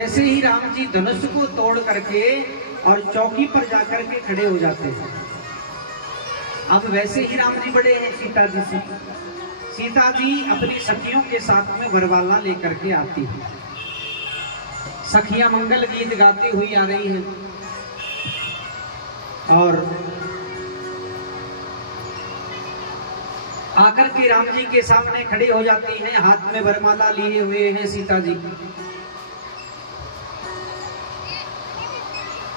ऐसे ही राम जी धनुष को तोड़ करके और चौकी पर जाकर के खड़े हो जाते हैं। अब वैसे ही राम जी बड़े हैं सीता जी से। सीता जी अपनी सखियों के साथ में वरमाला लेकर के आती है। सखियां मंगल गीत गाती हुई आ रही हैं और आकर के राम जी के सामने खड़ी हो जाती हैं। हाथ में वरमाला लिए हुए हैं सीता जी।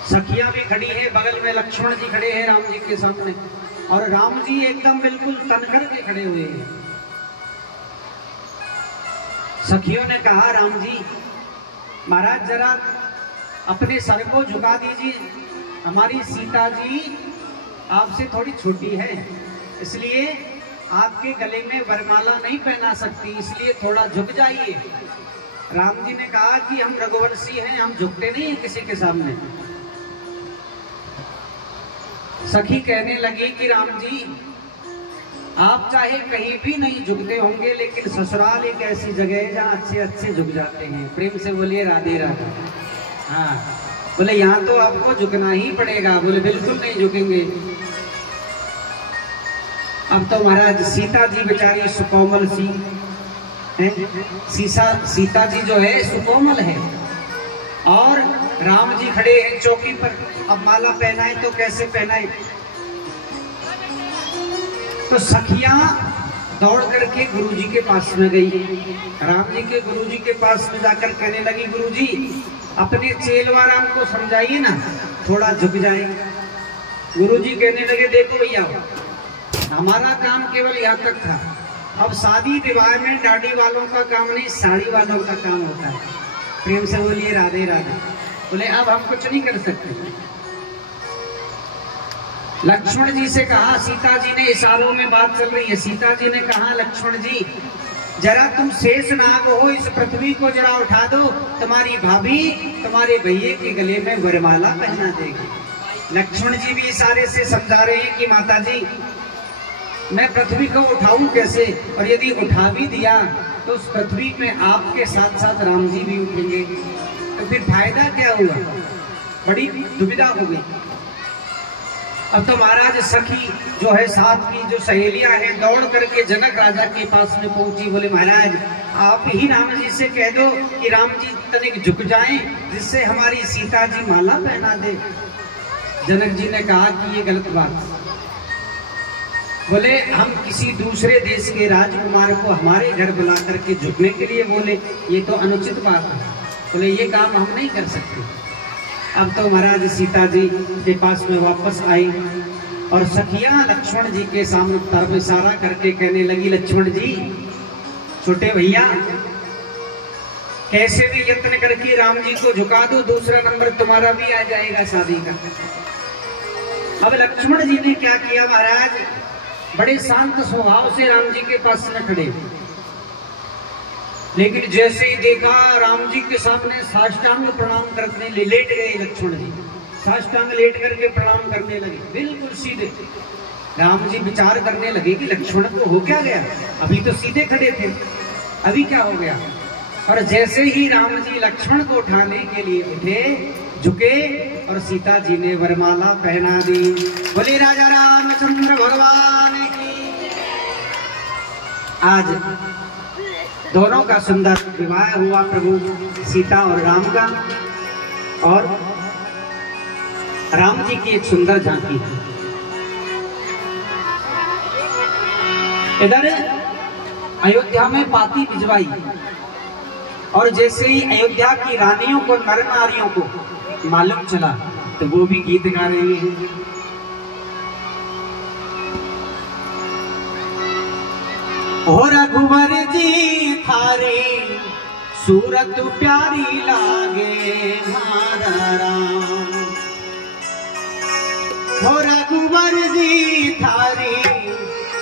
सखियां भी खड़ी है, बगल में लक्ष्मण जी खड़े हैं राम जी के सामने और राम जी एकदम बिल्कुल तनकर के खड़े हुए हैं। सखियों ने कहा, राम जी महाराज जरा अपने सर को झुका दीजिए, हमारी सीता जी आपसे थोड़ी छोटी है, इसलिए आपके गले में वरमाला नहीं पहना सकती, इसलिए थोड़ा झुक जाइए। राम जी ने कहा कि हम रघुवंशी हैं, हम झुकते नहीं हैं किसी के सामने। सखी कहने लगी कि राम जी आप चाहे कहीं भी नहीं झुकते होंगे, लेकिन ससुराल एक ऐसी जगह है जहाँ अच्छे अच्छे झुक जाते हैं। प्रेम से बोलिए राधे राधे। हाँ, बोले यहाँ तो आपको झुकना ही पड़ेगा। बोले बिल्कुल नहीं झुकेंगे। अब तो महाराज सीता जी बेचारी सुकोमल सी है। सीता जी जो है सुकोमल है और राम जी खड़े हैं चौकी पर। अब माला पहनाए तो कैसे पहनाए? तो सखियां दौड़ करके गुरुजी के पास में गई। राम जी के गुरुजी के पास में जाकर कहने लगी, गुरुजी अपने चेलवा राम को समझाइए ना, थोड़ा झुक जाए। गुरुजी कहने लगे, देखो भैया हमारा काम केवल यहाँ तक था, अब शादी विवाह में दाढ़ी वालों का काम नहीं, साड़ी वालों का काम होता है। प्रेम से बोलिए राधे राधे। बोले अब हम कुछ नहीं कर सकते। लक्ष्मण जी से कहा, सीता जी ने इशारों में बात चल रही है। सीता जी ने कहा, लक्ष्मण जी जरा तुम शेष नाग हो, इस पृथ्वी को जरा उठा दो, तुम्हारी भाभी तुम्हारे भैये के गले में वरमाला पहना देगी। लक्ष्मण जी भी इशारे से समझा रहे हैं कि माता जी मैं पृथ्वी को उठाऊं कैसे, और यदि उठा भी दिया तो उस पृथ्वी में आपके साथ साथ राम जी भी उठेंगे, तो फिर फायदा क्या हुआ? बड़ी दुविधा हो गई। अब तो महाराज सखी जो है साथ की जो सहेलियां हैं दौड़ करके जनक राजा के पास में पहुंची। बोले महाराज आप ही राम जी से कह दो कि राम जी तनिक झुक जाएं, जिससे हमारी सीता जी माला पहना दे। जनक जी ने कहा कि ये गलत बात। बोले हम किसी दूसरे देश के राजकुमार को हमारे घर बुला करके झुकने के लिए बोले, ये तो अनुचित बात है। बोले ये काम हम नहीं कर सकते। अब तो महाराज सीता जी के पास में वापस आई और सखियां लक्ष्मण जी के सामने तरफ इशारा करके कहने लगी, लक्ष्मण जी छोटे भैया कैसे भी यत्न करके राम जी को झुका दो, दूसरा नंबर तुम्हारा भी आ जाएगा शादी का। अब लक्ष्मण जी ने क्या किया महाराज, बड़े शांत स्वभाव से राम जी के पास में खड़े, लेकिन जैसे ही देखा राम जी के सामने साष्टांग प्रणाम करने लेट गए लक्ष्मण जी। साष्टांग लेट करके प्रणाम करने लगे बिल्कुल सीधे। राम जी विचार करने लगे कि लक्ष्मण को हो क्या गया, अभी तो सीधे खड़े थे, अभी क्या हो गया। और जैसे ही राम जी लक्ष्मण को उठाने के लिए उठे, झुके और सीता जी ने वरमाला पहना दी। बोले राजा रामचंद्र भगवान की। आज दोनों का सुंदर विवाह हुआ, प्रभु सीता और राम का, और राम जी की एक सुंदर झांकी। इधर अयोध्या में पाती भिजवाई और जैसे ही अयोध्या की रानियों को, नर नारियों को मालूम चला तो वो भी गीत गा रही हैं। हो रघुवर जी थारे सूरत प्यारी लागे मारा राम। हो रघुवर जी थारी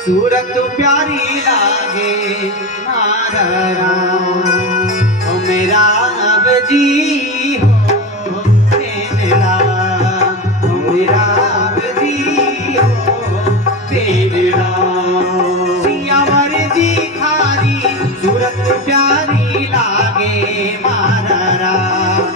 सूरत प्यारी लागे मारा राम। ओ मेरा अब जी हो तेरा, ओ मेरा अब जी हो तेरा। सूरत प्यारी लागे मारा राम।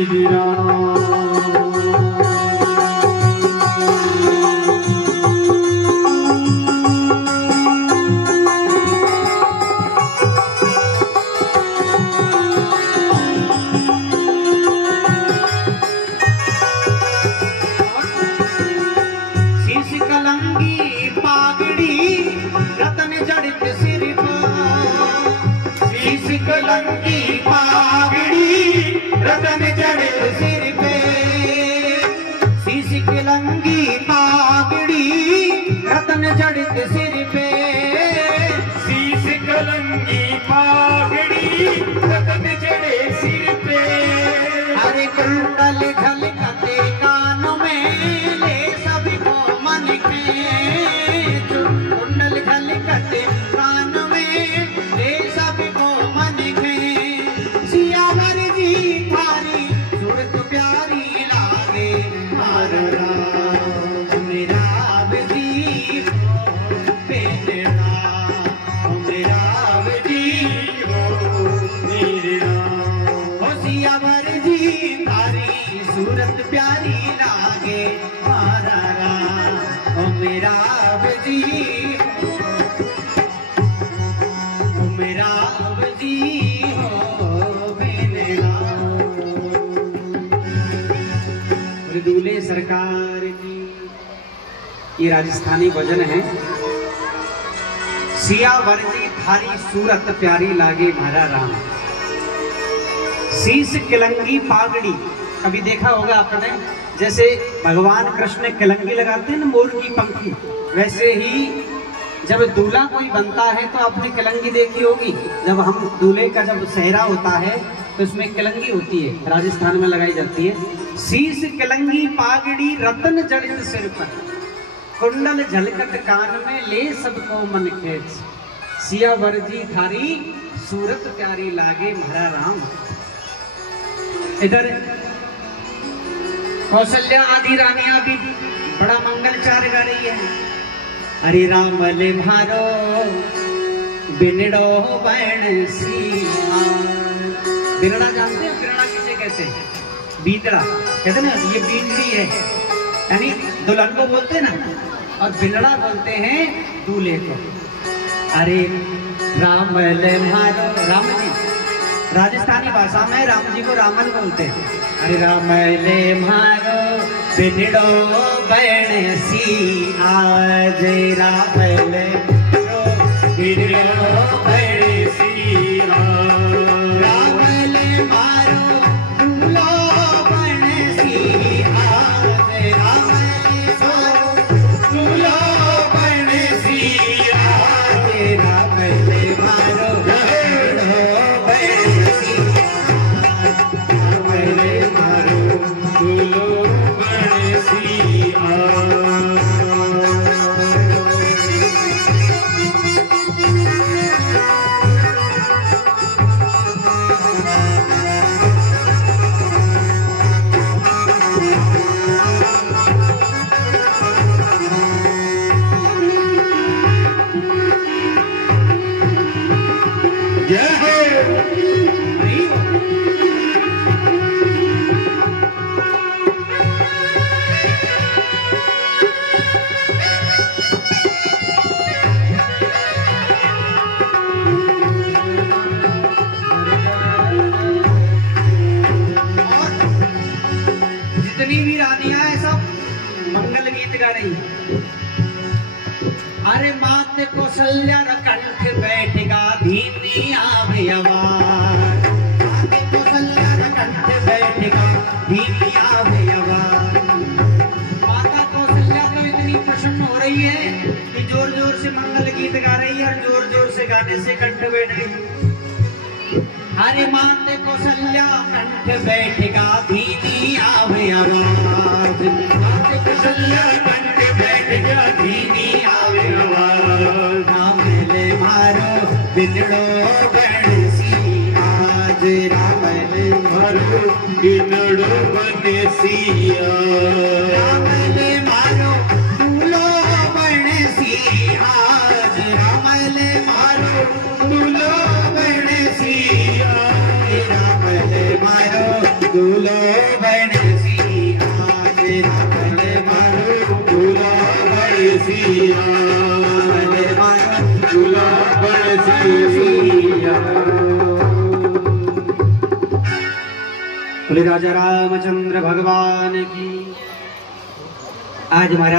मेरी राम। कलंगी पागड़ी रतन जड़े सिर पे, शीश कलंगी पागड़ी रतन जड़ित सिर पे, शीश कलंगी पागड़ी रतन जड़े सिर पे। हरे कुंडल झलकते कान में ले सभी को मन खेच, कुंडल झलकते कान में ले सभी को मन खेच। सियावर जी थारी सूरत प्यारी लागे, मारा राम मेरा जी पेड़ा, मेरा जी मेरे राम। ओ सियावर जी थारी सूरत प्यारी लागे, मारा राम मेरा जी, मेरा जी हो मेरे राम। दूल्हे सरकार की ये राजस्थानी भजन है। सियावर जी थारी सूरत प्यारी लागे मारा राम, शीश किलंगी पागड़ी। कभी देखा होगा आपने, जैसे भगवान कृष्ण किलंगी लगाते हैं ना मोर की पंखी, वैसे ही जब दूल्हा कोई बनता है तो आपने किलंगी देखी होगी। जब हम दूल्हे का जब सेहरा होता है तो उसमें किलंगी होती है, राजस्थान में लगाई जाती है। शीश किलंगी पागड़ी रतन जड़ित सिर पर, कुंडल झलकत कान में ले सबको मन खेच। सियावर जी थारी सूरत प्यारी लागे मारा राम। इधर कौशल्या आदि रानियां भी बड़ा मंगलचार गा रही है। हरे राम ले मारो बिनड़ो बैण सीमा। बिनड़ा जानते हो? बिनड़ा किसे कहते हैं? बीतड़ा कहते ना, ये बीतड़ी है, यानी दुल्हन को बोलते हैं ना, और बिनड़ा बोलते हैं दूल्हे को। अरे राम ले मारो, राम जी राजस्थानी भाषा में राम जी को रामन बोलते हैं। अरे राम ले मारो बिनड़ो बैण सी, आज राम ले बिनड़ो बैण सी, राम ले मारो दूल्हो बैण सी, आज राम ले मारो दूल्हो बैण सी, आज राम ले मारो दूल्हो बैण सी, राम ले मारो दूल्हो बैण सी। जितनी भी रानियां है सब मंगल गीत गा रही है। अरे मात कौशल्या कंठ बैठगा धीमी आवे आवाज, मात कौशल्या कंठ बैठगा धीमी आवे आवाज। माता कौशल्या तो इतनी प्रसन्न हो रही है कि जोर जोर से मंगल गीत गा रही है, और जोर जोर से गाने से कंठ बैठ गई। हरे माते कौशल्या कंठ बैठगा धीमी आवे आवाज, माते कौशल्या कंठ बैठगा धीमी आवे आवाज। राम ले मारो बिनड़ो बैण सी, आज राम ले मारो बिनड़ो बैण सी, राम ले मारो दूल्हो बैण सी, आज राम ले मारो दूल्हो बैण सी, राम ले मारो दूल्हो सिया। बोले राजा रामचंद्र भगवान की। आज हमारा